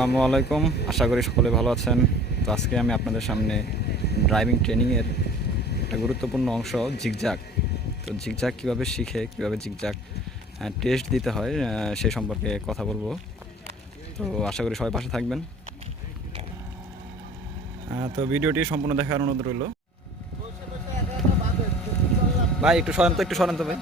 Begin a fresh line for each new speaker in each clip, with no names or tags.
আসসালামু আলাইকুম। আশা করি সকলে ভালো আছেন। তো আজকে আমি আপনাদের সামনে ড্রাইভিং ট্রেনিংয়ের একটা গুরুত্বপূর্ণ অংশ জিগজাক তো জিগজাক কীভাবে শিখে, কীভাবে জিগজাক টেস্ট দিতে হয় সেই সম্পর্কে কথা বলব। তো আশা করি সবাই পাশে থাকবেন। তো ভিডিওটি সম্পূর্ণ দেখার অনুরোধ রইল। ভাই, একটু সরেন তো, একটু সরেন তো ভাই।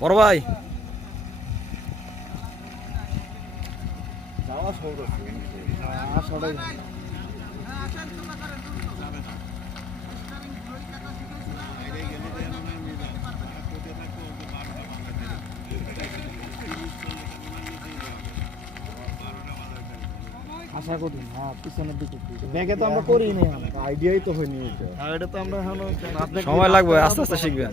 বড় ভাই।
আশা করি হ্যাঁ পিছনের দিকে ব্যাগে তো আমরা করি নি আইডিয়াই তো হয়নি এটা। এটা তো আমরা
সময় লাগবে আস্তে আস্তে শিখবেন।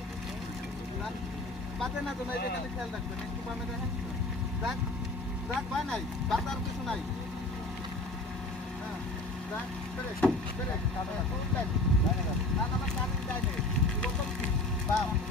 বাজে না তো নাই এখানে খেয়াল রাখবেন একটু বামে দেখেন দাগ দাগ বা নাই বাজার কিছু নাই হ্যাঁ দাগ পেরে পেরে না না না না না না না না না না